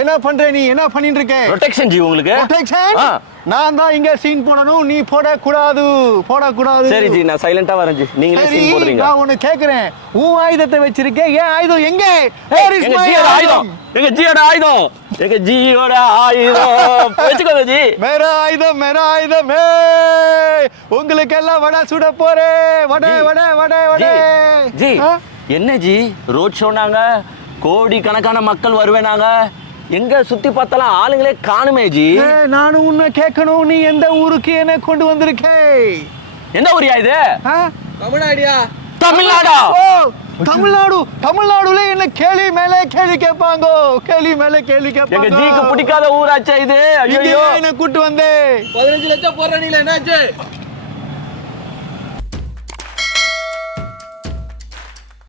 என்ன பண்ற நீ? என்ன பண்ணிட்டு இருக்க? ப்ரொடெக்ஷன் ஜி உங்களுக்கு. ப்ரொடெக்ஷன்? நான் தான் இங்க சீன் போடணும், நீ போடக்கூடாது. சரி ஜி, நான் சைலண்டா வரேன் ஜி. நீங்களே சீன் போடுறீங்க. நான் உன்னை கேக்குறேன், உன் ஆயுதத்தை வச்சிருக்க, ஏன் ஆயுதம் எங்க? எங்க ஜியோட ஆயுதம், எங்க ஜியோட ஆயுதம், எங்க ஜியோட ஆயுதம் வச்சுக்கோங்க ஜி. மேரா ஆயுதம், மேரா ஆயுதம். உங்களுக்கு எல்லாம் வடை சுட போறேன். வடை வடை வடை வடை. ஜி என்ன ஜி ரோட் ஷோனாங்க, கோடி கணக்கான மக்கள் வருவேனாங்க, எங்க சுத்தி பார்த்தாலும் ஆளுங்களே காணுமே ஜி. நானும் உன்னை கேட்கணும், நீ எந்த ஊருக்கு என்ன கொண்டு வந்திருக்கே? எந்த ஊரியா இது? தமிழ்நாடியா? தமிழ்நாடா? தமிழ்நாடு. தமிழ்நாடுல என்ன கேள்வி மேல கேள்வி கேட்பாங்க, கேள்வி மேல கேள்வி கேட்பாங்க. எங்க ஜிக்கு பிடிக்காத ஊராச்சே இது. ஐயோ என்ன கூட்டு வந்தே. 15 லட்சம் போடுற நீல என்னாச்சு?